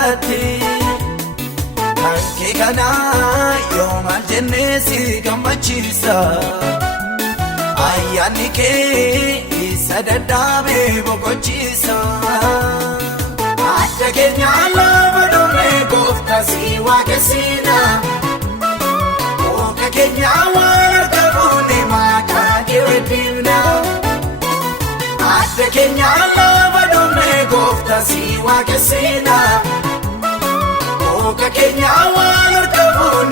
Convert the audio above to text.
irratti Kankee kana yoomaan jennesi gammachiisa Ayyaanni kee isa dadhabe boqochiisa Adda keenya lafa dhumee gooftaa si waaqessina Ooka keenya waan argamuun maqaa kee weddifna Adda keenya lafa dhumee gooftaa si waaqessina Ooka keenya waan argamuun